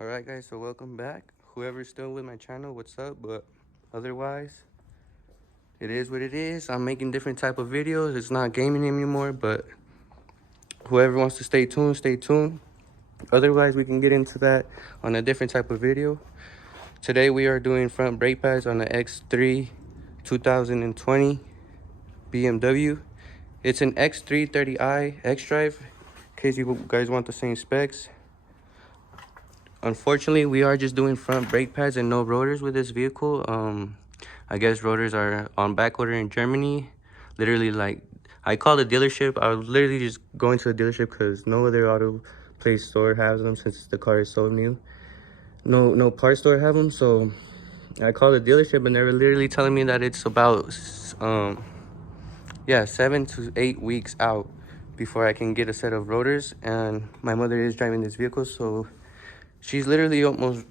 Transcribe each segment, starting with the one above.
Alright guys, so welcome back. Whoever's still with my channel, what's up? But otherwise, it is what it is. I'm making different type of videos. It's not gaming anymore, but whoever wants to stay tuned, stay tuned. Otherwise, we can get into that on a different type of video. Today we are doing front brake pads on the X3 2020 BMW. It's an X3 30i X-Drive, in case you guys want the same specs. Unfortunately, we are just doing front brake pads and no rotors with this vehicle. I guess rotors are on back order in Germany. Literally, like, I call the dealership. I was literally just going to the dealership because no other auto place store has them since the car is so new. No parts store have them, so I called the dealership and they were literally telling me that it's about 7 to 8 weeks out before I can get a set of rotors. And my mother is driving this vehicle, so she's literally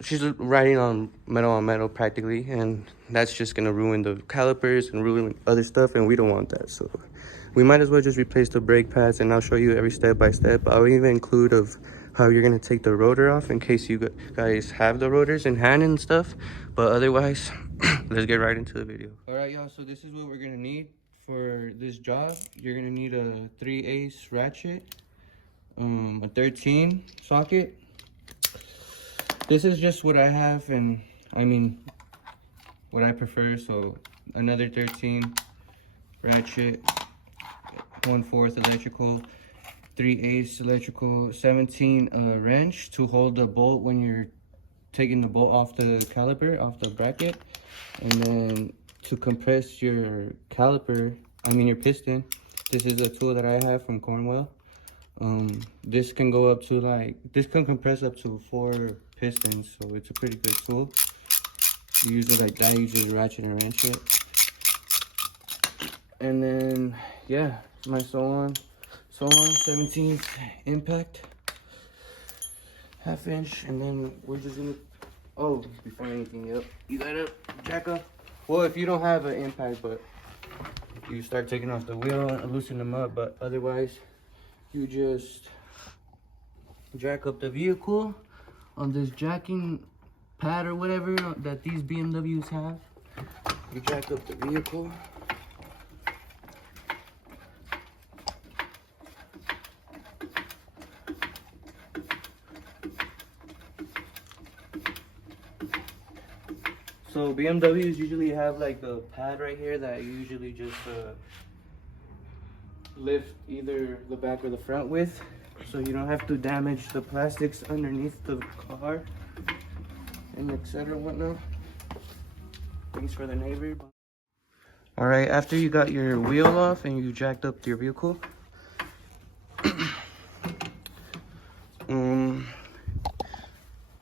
she's riding on metal practically, and that's just gonna ruin the calipers and ruin other stuff, and we don't want that. So we might as well just replace the brake pads, and I'll show you every step by step. I'll even include of how you're gonna take the rotor off in case you guys have the rotors in hand and stuff. But otherwise, let's get right into the video. All right, y'all, so this is what we're gonna need for this job. You're gonna need a 3/8 ratchet, a 13 socket. This is just what I have, and I mean what I prefer. So another 13 ratchet, 1/4 electrical, 3/8 electrical, 17 wrench to hold the bolt when you're taking the bolt off the caliper, off the bracket, and then to compress your caliper, your piston. This is a tool that I have from Cornwell. This can go up to this can compress up to 4 pistons, so it's a pretty good tool. You use it like that, you just ratchet and wrench it. And then yeah, my so on 17th impact, 1/2 inch. And then we're just gonna, before anything, you gotta jack up. Well, if you don't have an impact, but you start taking off the wheel and loosen them up. But otherwise, you just jack up the vehicle on this jacking pad or whatever that these BMWs have. You jack up the vehicle. So BMWs usually have like a pad right here that you usually just lift either the back or the front with, so you don't have to damage the plastics underneath the car and etc. whatnot. Thanks for the neighbor. All right, after you got your wheel off and you jacked up your vehicle,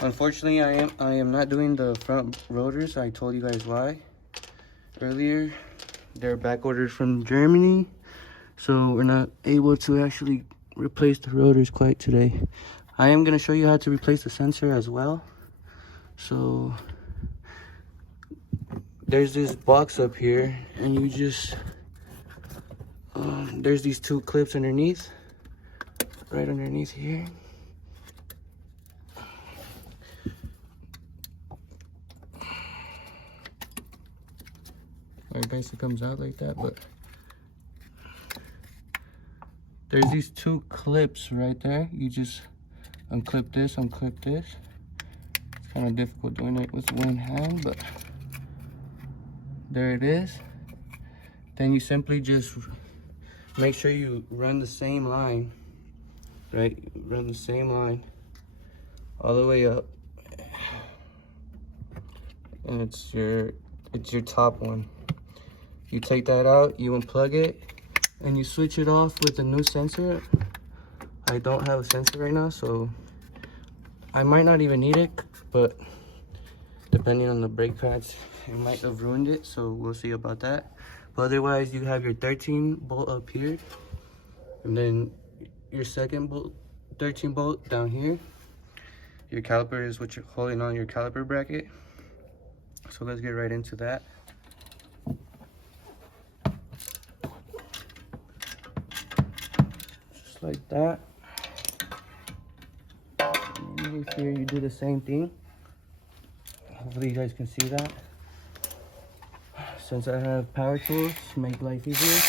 unfortunately I am not doing the front rotors. I told you guys why earlier. They're back ordered from Germany, so we're not able to actually replace the rotors quite today. I am going to show you how to replace the sensor as well. So there's this box up here, and you just there's these 2 clips underneath, right underneath here. It basically comes out like that, but there's these 2 clips right there. You just unclip this. It's kind of difficult doing it with one hand, but there it is. Then you simply just make sure you run the same line, right? Run the same line all the way up, and it's your top one. You take that out, you unplug it, and you switch it off with a new sensor. I don't have a sensor right now, so I might not even need it, but depending on the brake pads, it might have ruined it, so we'll see about that. But otherwise, you have your 13 bolt up here, and then your second bolt, 13 bolt down here. Your caliper is what you're holding on your caliper bracket. So let's get right into that. Just like that. underneath here, you do the same thing. Hopefully you guys can see that. Since I have power tools, make life easier.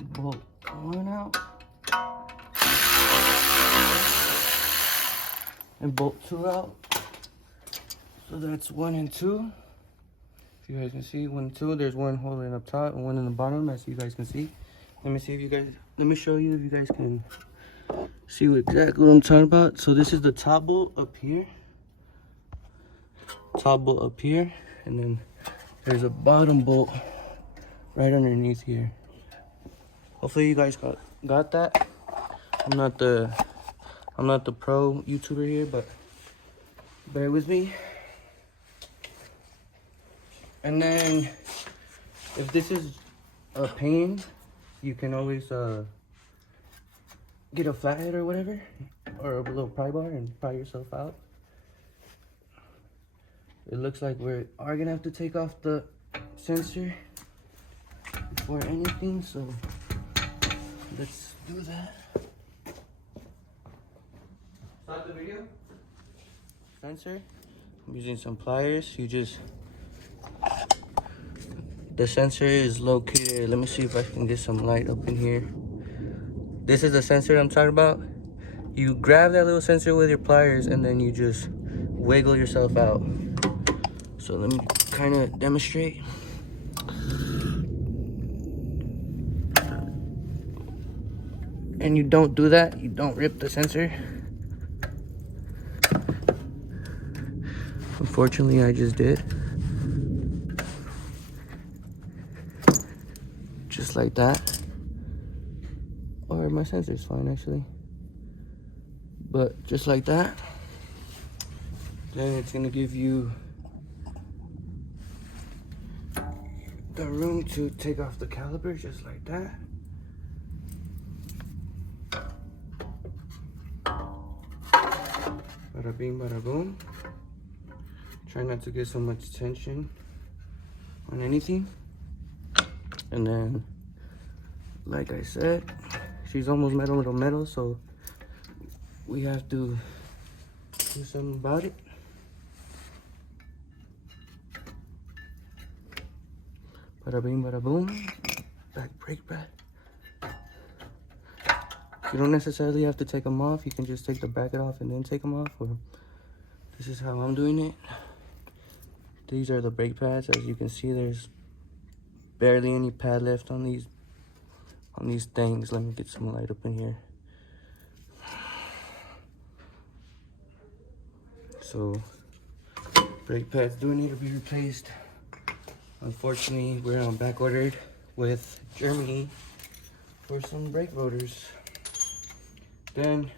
Bolt one out. And bolt two out. So that's 1 and 2. If you guys can see, 1 and 2. There's one holding up top and one in the bottom, as you guys can see. Let me see if you guys, let me show you if you guys can see exactly what I'm talking about. So this is the top bolt up here. Top bolt up here. And then there's a bottom bolt right underneath here. Hopefully you guys got that. I'm not the pro YouTuber here, but bear with me. And then if this is a pain, you can always get a flathead or whatever, or a little pry bar and pry yourself out. It looks like we are gonna have to take off the sensor before anything, so let's do that. Stop the video. Sensor. I'm using some pliers. The sensor is located. Let me see if I can get some light up in here. This is the sensor I'm talking about. You grab that little sensor with your pliers and then you just wiggle yourself out. So let me kind of demonstrate. And you don't do that. You don't rip the sensor. Unfortunately, I just did. Just like that. Or my sensor's fine, actually. But just like that. Then it's gonna give you the room to take off the caliper, just like that. Bada bing, bada boom. Try not to get so much tension on anything. And then, like I said, she's almost metal to metal, so we have to do something about it. Bada bing, bada boom. Back brake pad. You don't necessarily have to take them off. You can just take the bracket off and then take them off. Or this is how I'm doing it. These are the brake pads. As you can see, there's barely any pad left on these things. Let me get some light up in here. So brake pads do need to be replaced. Unfortunately, we're on back ordered with Germany for some brake rotors. Then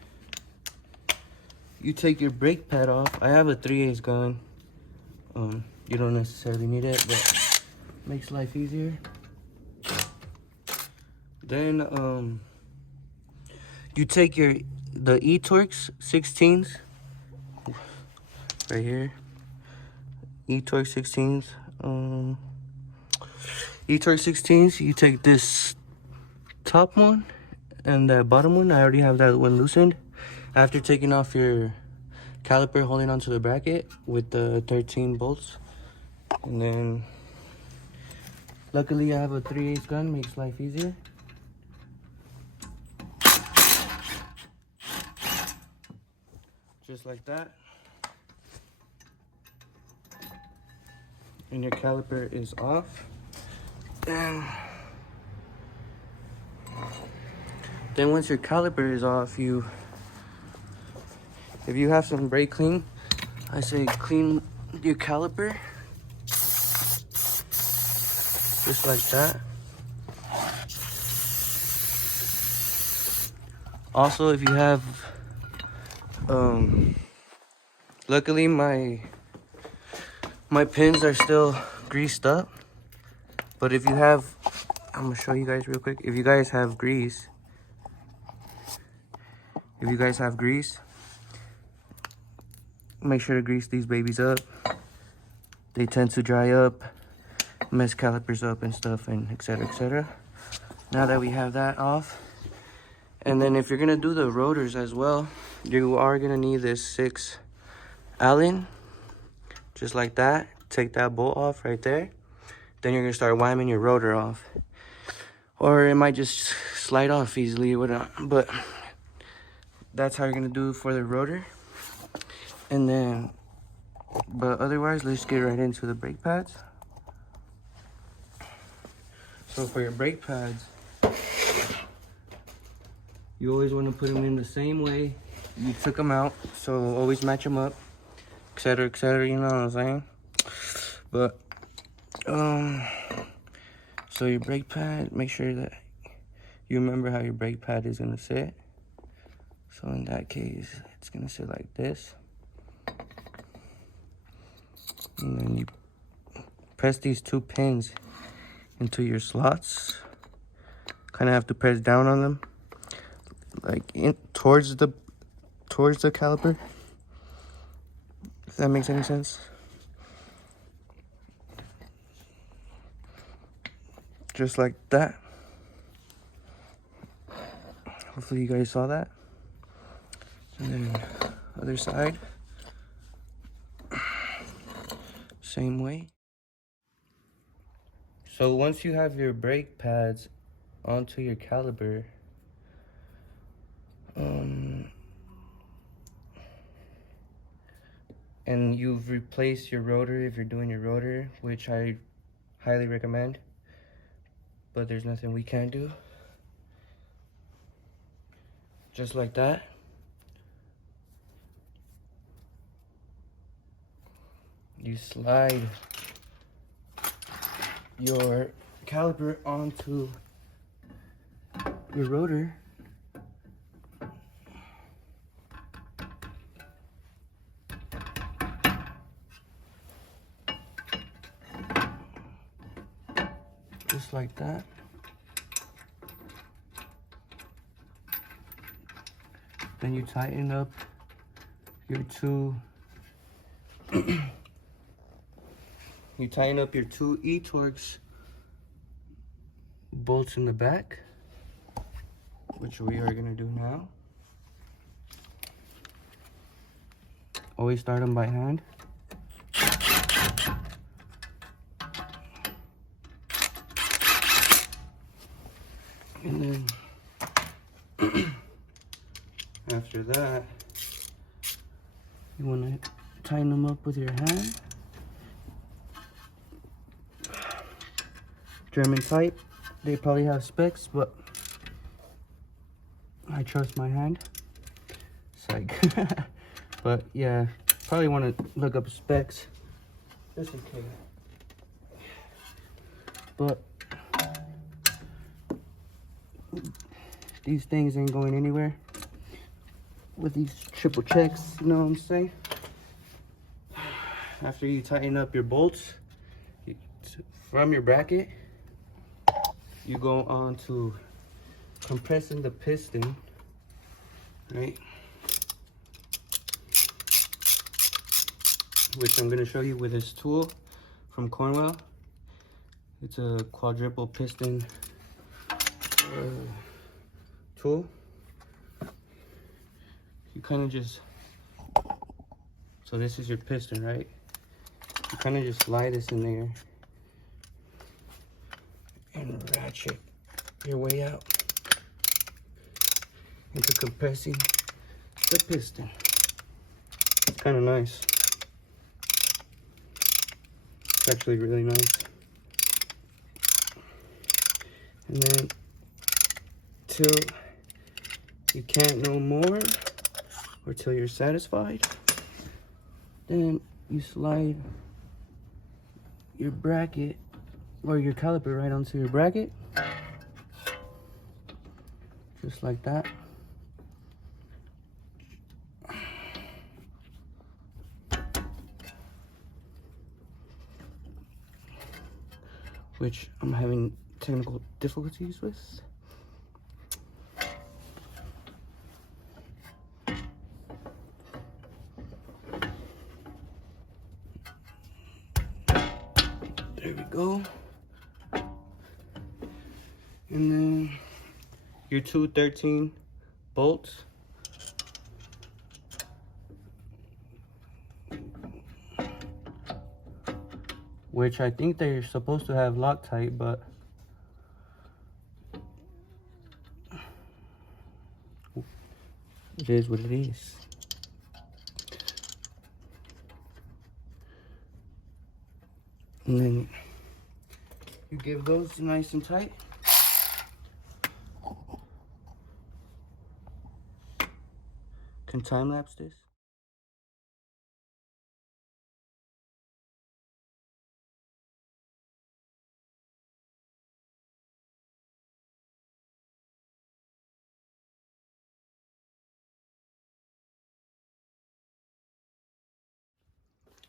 you take your brake pad off. I have a 3/8 gun. You don't necessarily need it, but makes life easier. Then you take the etorx 16s right here. etorx 16s. etorx 16s. You take this top one and that bottom one. I already have that one loosened. After taking off your caliper, holding onto the bracket with the 13 bolts. And then luckily I have a 3/8 gun, makes life easier. Just like that. And your caliper is off. And then once your caliper is off, if you have some brake clean, I say clean your caliper. Just like that. Also, if you have, luckily my pins are still greased up. But if you have, I'm gonna show you guys real quick. If you guys have grease, make sure to grease these babies up. They tend to dry up, mess calipers up and stuff, and etc, etc. Now that we have that off, and then if you're gonna do the rotors as well, you are gonna need this 6 Allen, just like that. Take that bolt off right there. Then you're gonna start winding your rotor off, or it might just slide off easily, but that's how you're gonna do it for the rotor. And then, but otherwise, let's get right into the brake pads. So for your brake pads, you always want to put them in the same way you took them out, so always match them up, etc, etc, you know what I'm saying? But so your brake pad, make sure that you remember how your brake pad is going to sit. So in that case, it's going to sit like this, and then you press these 2 pins into your slots. Kind of have to press down on them, like towards the caliper, if that makes any sense. Just like that. Hopefully you guys saw that. And then other side, same way. So once you have your brake pads onto your caliper, and you've replaced your rotor, if you're doing your rotor, which I highly recommend, but there's nothing we can do. Just like that. You slide your caliper onto your rotor. Just like that. Then you tighten up your two etorx bolts in the back, which we are gonna do now. Always start them by hand. And then after that, you want to tighten them up with your hand. German type, they probably have specs, but I trust my hand. Psych. But yeah, probably want to look up specs just in case. But these things ain't going anywhere with these triple checks, you know what I'm saying? After you tighten up your bolts from your bracket, you go on to compressing the piston, right? Which I'm gonna show you with this tool from Cornwell. It's a quadruple piston tool. You kind of just, so this is your piston, right? You kind of just slide this in there and ratchet your way out into compressing the piston. It's kind of nice. It's actually really nice. And then till you can't no more, or till you're satisfied, then you slide your bracket or your caliper right onto your bracket, just like that. Which I'm having technical difficulties with. There we go. And then your two 13 bolts. Which I think they're supposed to have Loctite, but it is what it is. And then you give those nice and tight. Can time lapse this?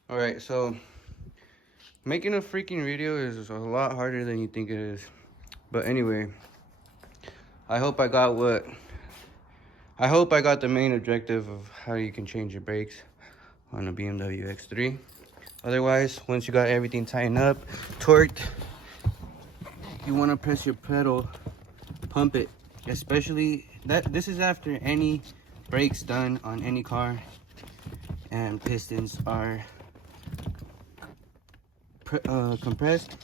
Alright, so making a freaking video is a lot harder than you think it is. But anyway, I hope I got the main objective of how you can change your brakes on a BMW X3. Otherwise, once you got everything tightened up, torqued, you want to press your pedal, pump it. Especially this is after any brakes done on any car and pistons are compressed.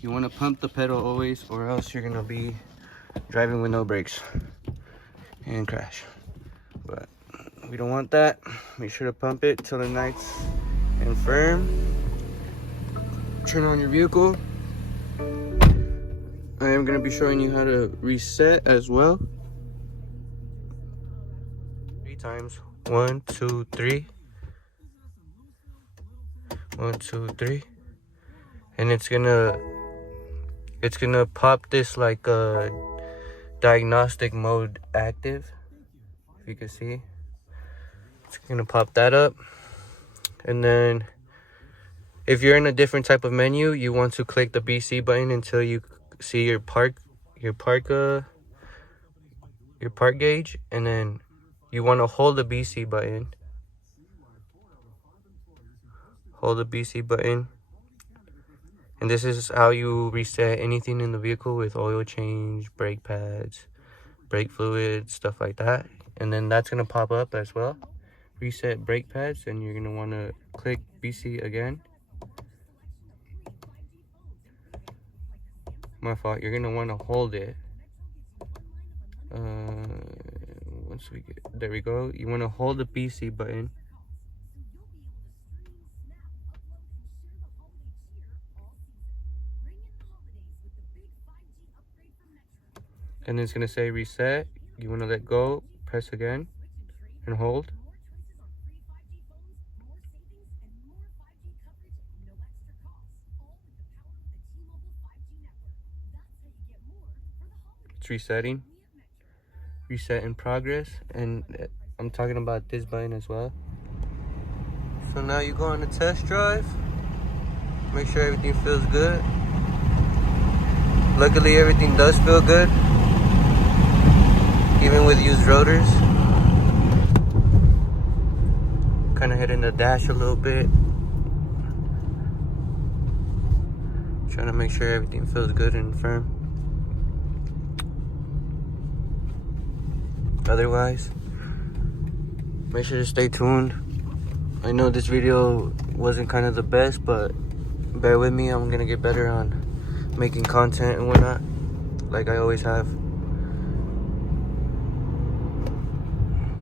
You want to pump the pedal always, or else you're gonna be driving with no brakes and crash. But we don't want that. Make sure to pump it till the night's and firm. Turn on your vehicle. I am gonna be showing you how to reset as well. 3 times. 1, 2, 3. 1, 2, 3. And it's gonna pop this like diagnostic mode active, if you can see. It's gonna pop that up, and then if you're in a different type of menu, you want to click the BC button until you see your park gauge, and then you want to hold the BC button. Hold the BC button. And this is how you reset anything in the vehicle with oil change, brake pads, brake fluid, stuff like that. And then that's going to pop up as well. Reset brake pads, and you're going to want to click BC again. My fault. You're going to want to hold it. Once we get, there we go. You want to hold the BC button. And it's going to say reset. You want to let go, press again, and hold. It's resetting. Reset in progress. And I'm talking about this button as well. So now you go on a test drive. Make sure everything feels good. Luckily, everything does feel good, even with used rotors. Kind of hitting the dash a little bit. Trying to make sure everything feels good and firm. Otherwise, make sure to stay tuned. I know this video wasn't kind of the best, but bear with me. I'm gonna get better on making content and whatnot, like I always have.